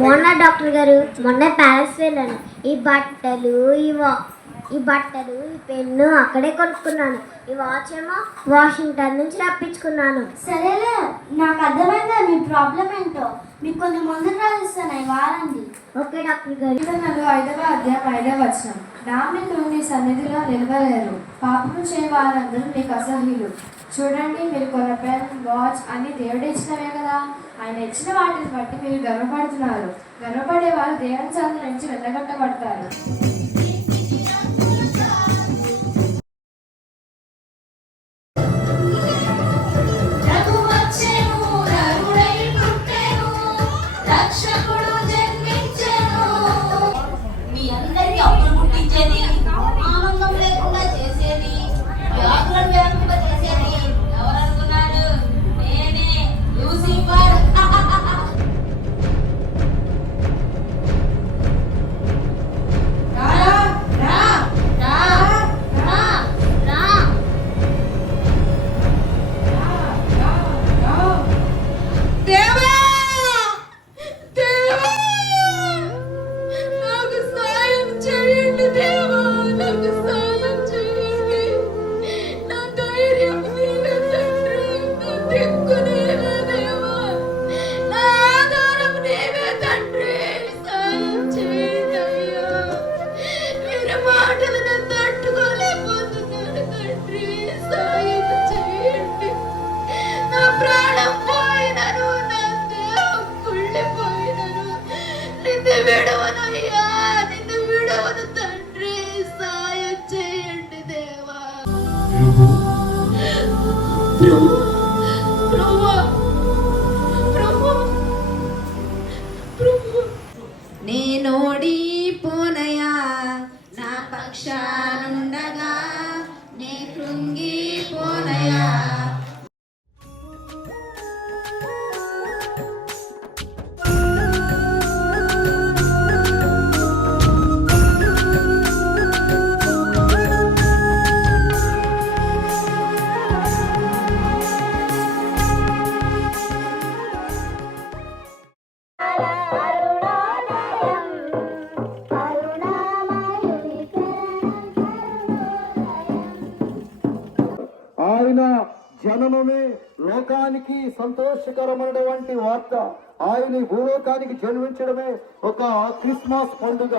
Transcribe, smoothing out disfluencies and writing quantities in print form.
బాగున్నా డాక్టర్ గారు. మొన్న ప్యాలెస్ వెళ్ళాను. ఈ బట్టలు ఈ పెన్ను అక్కడే కొనుక్కున్నాను. ఈ వాచ్ ఏమో వాషింగ్టన్ నుంచి రప్పించుకున్నాను. సరేలే, నాకు అర్థమైందా మీ ప్రాబ్లం ఏంటో. మీకు కొన్ని మందులు రాసిస్తాను, వారండి. ఓకే డాక్టర్ గారు. 5వ అధ్యాయం 5వ వచనం. నా మీద నీ సన్నిధిలో నిలవలేరు, పాపము చేయ వారందరూ నీకు అసహ్యులు. చూడండి, మీరు కొన్న పెన్, వాచ్ అన్ని దేవుడు ఇచ్చినవే కదా. ఆయన ఇచ్చిన వాటిని బట్టి మీరు గర్వపడుతున్నారు. గర్వపడే వారు దేవుని సన్నిధి నుంచి వెళ్ళగొట్టబడతారు. ఆనందం లేకుండా చేసేది, వ్యాధులను వ్యాపింపజేసేది ఎవరనుకున్నారు? నేనే, లూసిఫర్. విడవనయ్యా, నిన్ను విడవను తండ్రి, సాయం చేయండి దేవా. నేనోడిపోనయా, నా పక్షానుండగా నే కృంగిపోనయా. ఆయన జననమే లోకానికి సంతోషకరమైనటువంటి వార్త. ఆయన భూలోకానికి జన్మించడమే ఒక క్రిస్మస్ పండుగ.